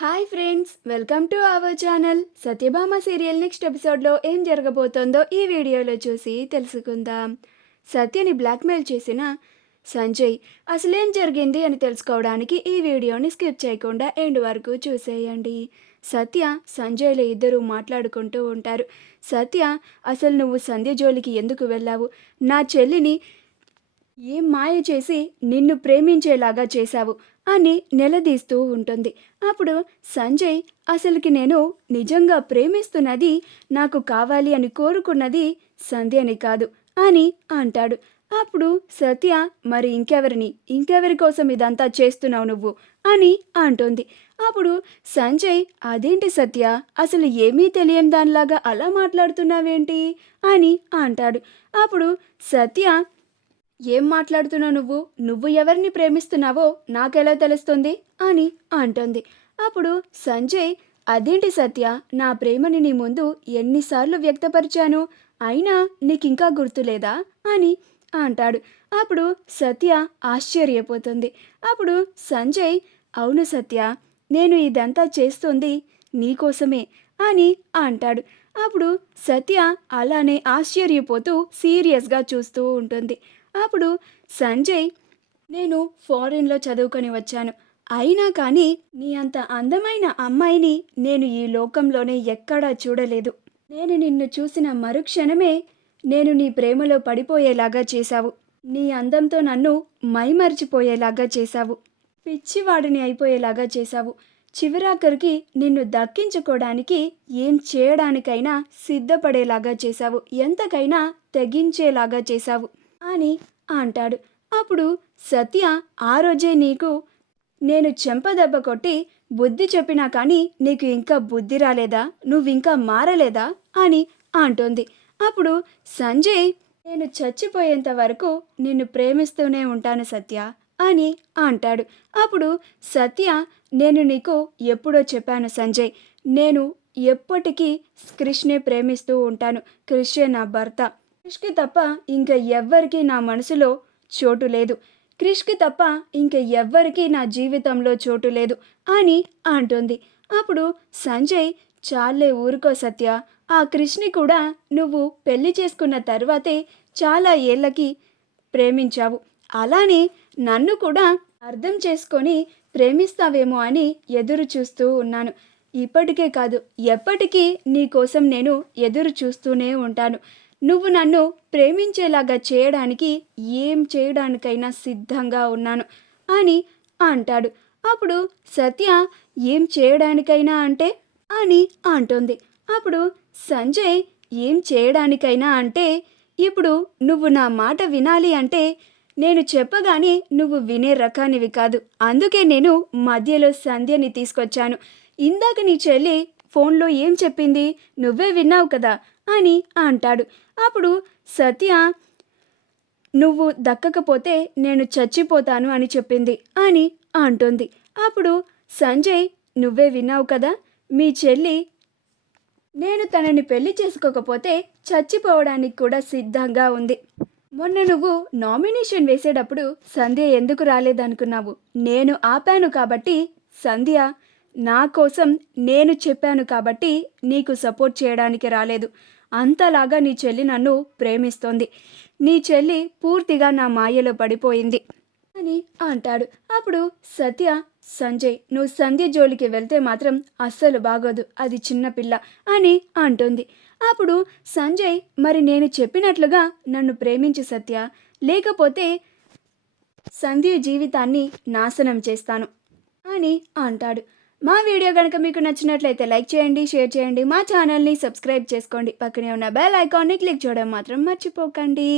Hi friends, welcome to our channel. Satyabhama serial next ఎపిసోడ్లో ఏం జరగబోతోందో ఈ వీడియోలో చూసి తెలుసుకుందాం. సత్యని బ్లాక్మెయిల్ చేసిన సంజయ్ అసలేం జరిగింది అని తెలుసుకోవడానికి ఈ వీడియోని స్కిప్ చేయకుండా ఎండ్ వరకు చూసేయండి. సత్య సంజయ్ల ఇద్దరూ మాట్లాడుకుంటూ ఉంటారు. సత్య, అసలు నువ్వు సంధ్య జోలికి ఎందుకు వెళ్ళావు? నా చెల్లిని ఏం మాయ చేసి నిన్ను ప్రేమించేలాగా చేశావు అని నిలదీస్తూ ఉంటుంది. అప్పుడు సంజయ్, అసలుకి నేను నిజంగా ప్రేమిస్తున్నది, నాకు కావాలి అని కోరుకున్నది సంధ్యని కాదు అని అంటాడు. అప్పుడు సత్య, మరి ఇంకెవరి కోసం ఇదంతా చేస్తున్నావు నువ్వు అని అంటుంది. అప్పుడు సంజయ్, అదేంటి సత్య, అసలు ఏమీ తెలియని దానిలాగా అలా మాట్లాడుతున్నావేంటి అని అంటాడు. అప్పుడు సత్య, ఏం మాట్లాడుతున్నావు నువ్వు ఎవరిని ప్రేమిస్తున్నావో నాకెలా తెలుస్తుంది అని అంటుంది. అప్పుడు సంజయ్, అదేంటి సత్య, నా ప్రేమని నీ ముందు ఎన్నిసార్లు వ్యక్తపరిచాను, అయినా నీకింకా గుర్తులేదా అని అంటాడు. అప్పుడు సత్య ఆశ్చర్యపోతుంది. అప్పుడు సంజయ్, అవును సత్య, నేను ఇదంతా చేస్తుంది నీకోసమే అని అంటాడు. అప్పుడు సత్య అలానే ఆశ్చర్యపోతూ సీరియస్గా చూస్తూ ఉంటుంది. అప్పుడు సంజయ్, నేను ఫారిన్లో చదువుకొని వచ్చాను, అయినా కానీ నీ అంత అందమైన అమ్మాయిని నేను ఈ లోకంలోనే ఎక్కడా చూడలేదు. నేను నిన్ను చూసిన మరుక్షణమే నేను నీ ప్రేమలో పడిపోయేలాగా చేశావు. నీ అందంతో నన్ను మైమరిచిపోయేలాగా చేశావు. పిచ్చివాడిని అయిపోయేలాగా చేశావు. చివరాఖరికి నిన్ను దక్కించుకోవడానికి ఏం చేయడానికైనా సిద్ధపడేలాగా చేశావు. ఎంతకైనా తెగించేలాగా చేశావు అని అంటాడు. అప్పుడు సత్య, ఆ రోజే నీకు నేను చెంపదెబ్బ కొట్టి బుద్ధి చెప్పినా కానీ నీకు ఇంకా బుద్ధి రాలేదా? నువ్వింకా మారలేదా అని అంటుంది. అప్పుడు సంజయ్, నేను చచ్చిపోయేంత వరకు నిన్ను ప్రేమిస్తూనే ఉంటాను సత్య అని అంటాడు. అప్పుడు సత్య, నేను నీకు ఎప్పుడో చెప్పాను సంజయ్, నేను ఎప్పటికీ క్రిష్నే ప్రేమిస్తూ ఉంటాను. క్రిషే నా భర్త. క్రిష్కి తప్ప ఇంక ఎవ్వరికీ నా మనసులో చోటు లేదు. క్రిష్కి తప్ప ఇంక ఎవ్వరికీ నా జీవితంలో చోటు లేదు అని అంటుంది. అప్పుడు సంజయ్, చాలే ఊరుకో సత్య, ఆ క్రిష్ని కూడా నువ్వు పెళ్లి చేసుకున్న తర్వాతే చాలా ఏళ్ళకి ప్రేమించావు. అలానే నన్ను కూడా అర్థం చేసుకొని ప్రేమిస్తావేమో అని ఎదురు చూస్తూ ఉన్నాను. ఇప్పటికే కాదు, ఎప్పటికీ నీ కోసం నేను ఎదురు చూస్తూనే ఉంటాను. నువ్వు నన్ను ప్రేమించేలాగా చేయడానికి ఏం చేయడానికైనా సిద్ధంగా ఉన్నాను అని అంటాడు. అప్పుడు సత్య, ఏం చేయడానికైనా అంటే అని అంటుంది. అప్పుడు సంజయ్, ఏం చేయడానికైనా అంటే ఇప్పుడు నువ్వు నా మాట వినాలి అంటే నేను చెప్పగానే నువ్వు వినే రకానివి కాదు. అందుకే నేను మధ్యలో సంధ్యని తీసుకొచ్చాను. ఇందాక నీ చెల్లి ఫోన్లో ఏం చెప్పింది నువ్వే విన్నావు కదా అని అంటాడు. అప్పుడు సత్య, నువ్వు దక్కకపోతే నేను చచ్చిపోతాను అని చెప్పింది అని అంటుంది. అప్పుడు సంజయ్, నువ్వే విన్నావు కదా, మీ చెల్లి నేను తనని పెళ్లి చేసుకోకపోతే చచ్చిపోవడానికి కూడా సిద్ధంగా ఉంది. మొన్న నువ్వు నామినేషన్ వేసేటప్పుడు సంధ్య ఎందుకు రాలేదనుకున్నావు? నేను ఆపాను కాబట్టి, సంధ్య నా కోసం నేను చెప్పాను కాబట్టి నీకు సపోర్ట్ చేయడానికి రాలేదు. అంతలాగా నీ చెల్లి నన్ను ప్రేమిస్తోంది. నీ చెల్లి పూర్తిగా నా మాయలో పడిపోయింది అని అంటాడు. అప్పుడు సత్య, సంజయ్, నువ్వు సంధ్య జోలికి వెళ్తే మాత్రం అస్సలు బాగోదు, అది చిన్నపిల్ల అని అంటుంది. అప్పుడు సంజయ్, మరి నేను చెప్పినట్లుగా నన్ను ప్రేమించు సత్య, లేకపోతే సంధ్య జీవితాన్ని నాశనం చేస్తాను అని అంటాడు. మా వీడియో కనుక మీకు నచ్చినట్లయితే లైక్ చేయండి, షేర్ చేయండి, మా ఛానల్ని సబ్స్క్రైబ్ చేసుకోండి, పక్కనే ఉన్న బెల్ ఐకాన్ని క్లిక్ చేయడం మాత్రం మర్చిపోకండి.